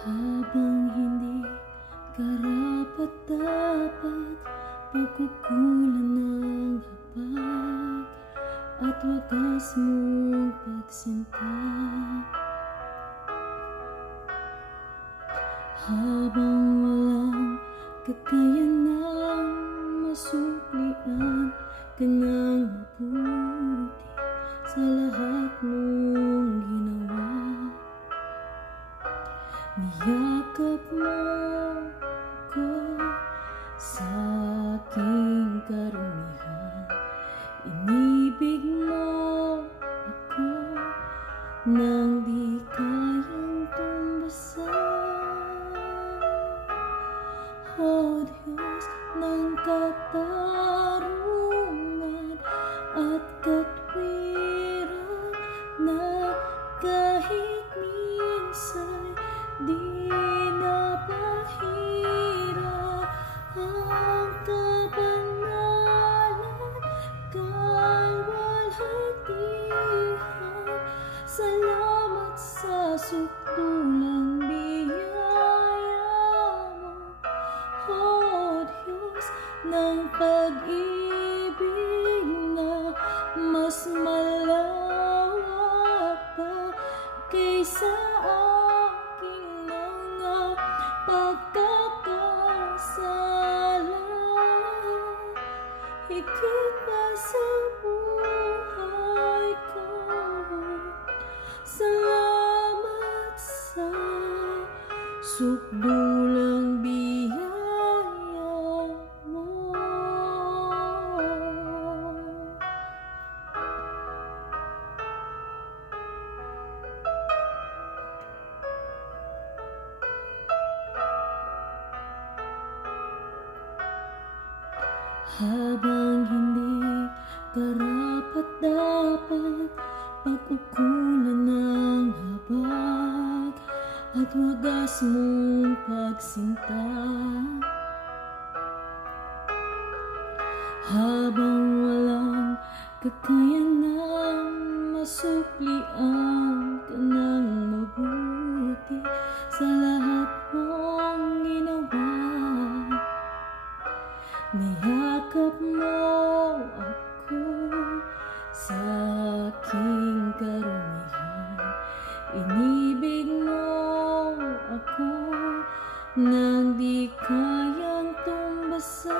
Habang hindi karapat-dapat, pagkukulan ng hapag at wagas mong pagsinta. Habang walang kakayanang masuklian ka ng mabuti sa lahat mong ginawa. Niyakap mo ko sa aking karumihan, inibig mo ako nang di kayang tumbasan. O Diyos ng katarungan at katwiran, na kahit minsa'y di napahira ang kabanalan, kalwalhatian. Salamat sa sukdulang biyaya mo, O Diyos ng pag-ibig na mas malawak pa kaysa aking mga pagkakasala. Higit pa sa buhay ko, salamat sa sukdulang biyaya mo. Habang hindi karapat-dapat, pagkukulan ng habag at wagas mong pagsinta. Habang walang kakayanang masuklian ka ng mabuti sa lahat mong ginawa. Niyakap mo ako sa aking karumihan, inibig mo ako nang di kayang tumbasan.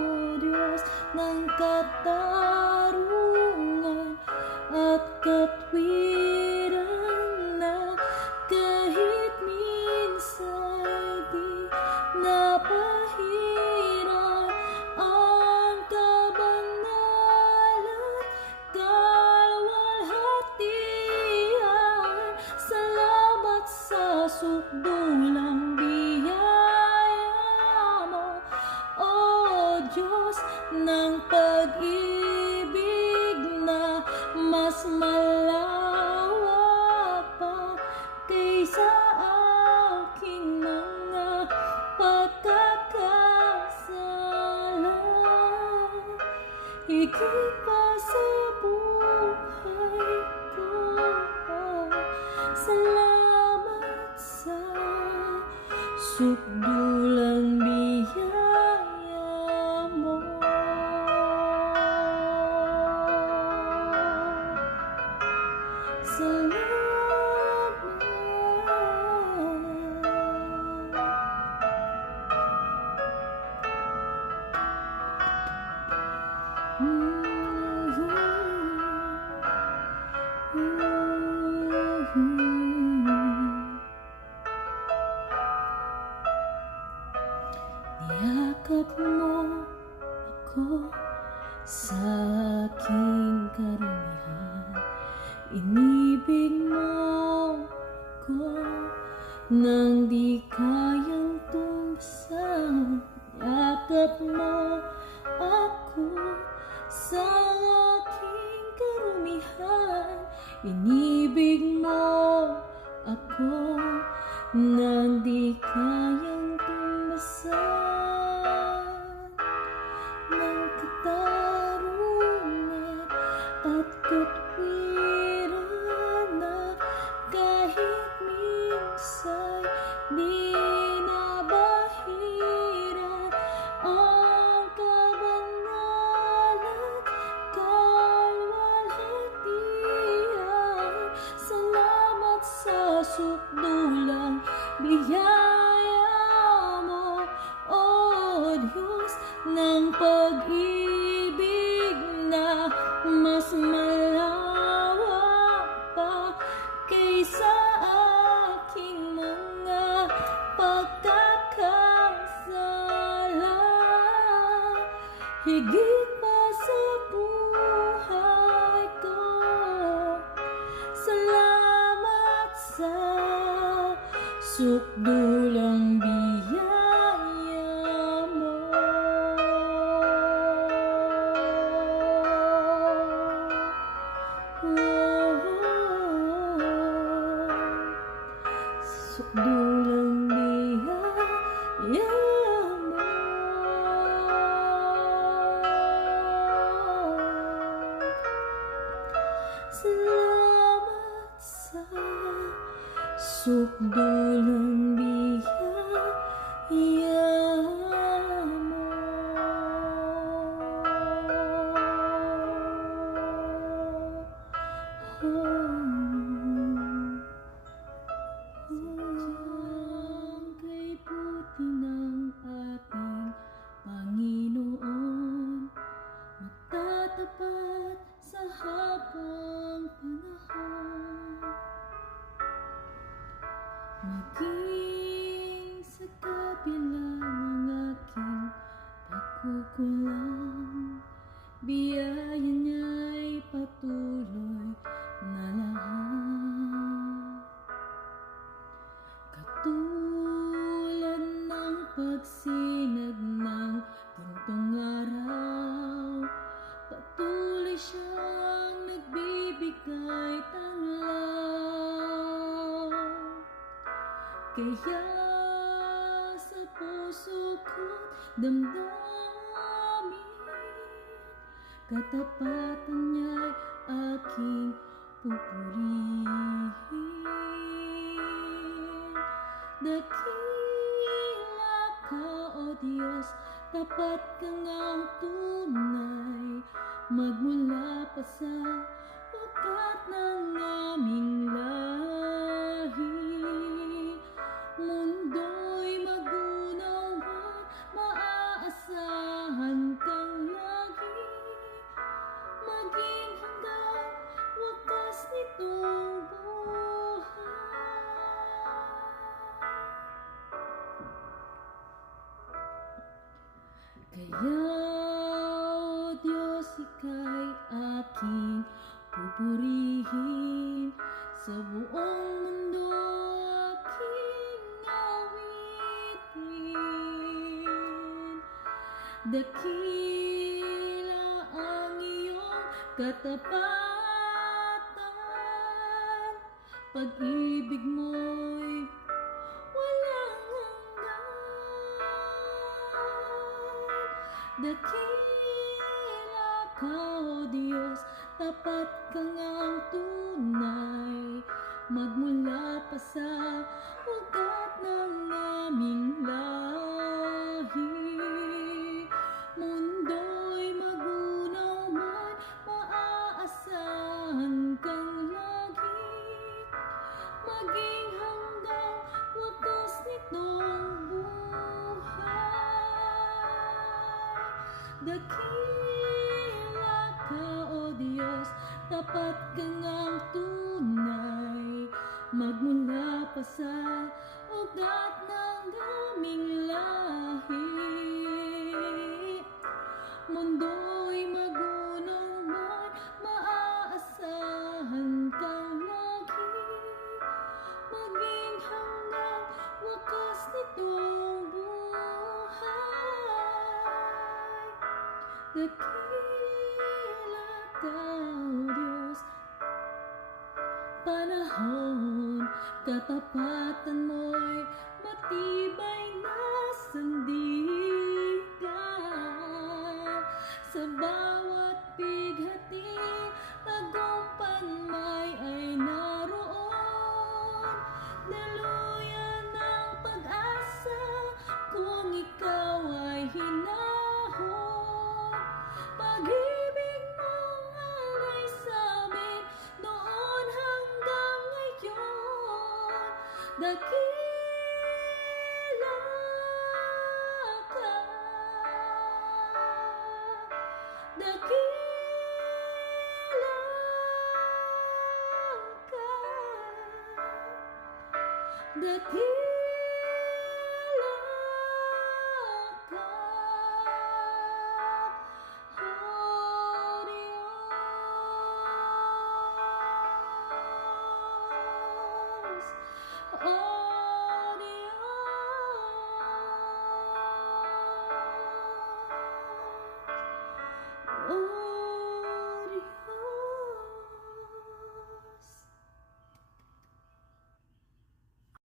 O Diyos ng katarungan at katwiran, na kahit minsa'y di napahiran ang kabanalan, kalwalhatian. Salamat sa sukdulang biyaya mo, O Diyos ng pag-ibig na mas malawak pa kaysa aking mga pagkakasala. Higit pa sa buhay ko, salamat sa sukdulang biyaya mo. Niyakap mo ako sa aking karumihan, inibig mo ko nang di kayang tumbasan. Niyakap mo ako sa aking karumihan, inibig mo ako nang di kayang tumbasan. Ng katarungan at katwiran, na kahit minsan sukdulang biyaya mo, O Diyos ng pag-ibig na mas malawak pa kaysa aking mga pagkakasala, higit pa sa buhay ko. Salamat sa sukdulang biyaya mo. Sukdulang biyaya mo. Salamat sa sukdulang biyaya mo. Sadyang kay buti ng ating Panginoon, magtatapat sa habang panahon. Maging sa kabila ng aking pagkukulang, biyaya niya'y patuloy na lahad. Katulad ng pagsinag ng gintong araw, patuloy siyang nagbibigay tanglaw. Kaya sa puso ko't damdamin, katapatan niya'y aking pupurihin. Dakila ka, O Diyos, tapat ka ngang tunay, magmula pa sa ugat ng aming lahi. Mundo'y magunawan, maaasahan kang lagi, maging hanggang wakas nitong buhay. Kaya, O Diyos, ika'y aking pupurihin, sa buong mundo aking awitin. Dakila ang iyong katapatan, pag-ibig mo'y walang hanggan. Dakila ka, O Diyos, tapat ka ngang tunay, magmula pa sa ugat ng aming lahi. Mundo'y magunaw man, maaasahan kang lagi, maging hanggang wakas nitong buhay. Dakila ka, O Diyos, tapat ka ngang tunay, magmula pa sa ugat ng aming lahi. Mundo'y magunaw man, maaasahan kang lagi, maging hanggang wakas nitong buhay. Dakila ka, O Diyos, panahon, katapatan mo'y matibay na sandigan. Sa bawat bighati, tagumpay ay naroon. Daluyan ng pag-asa kung ikaw ay hinahon. Pag-ibig mo alay sa'min noon hanggang ngayon. Dakila ka, dakila ka, dakila ka, oh Diyos, oh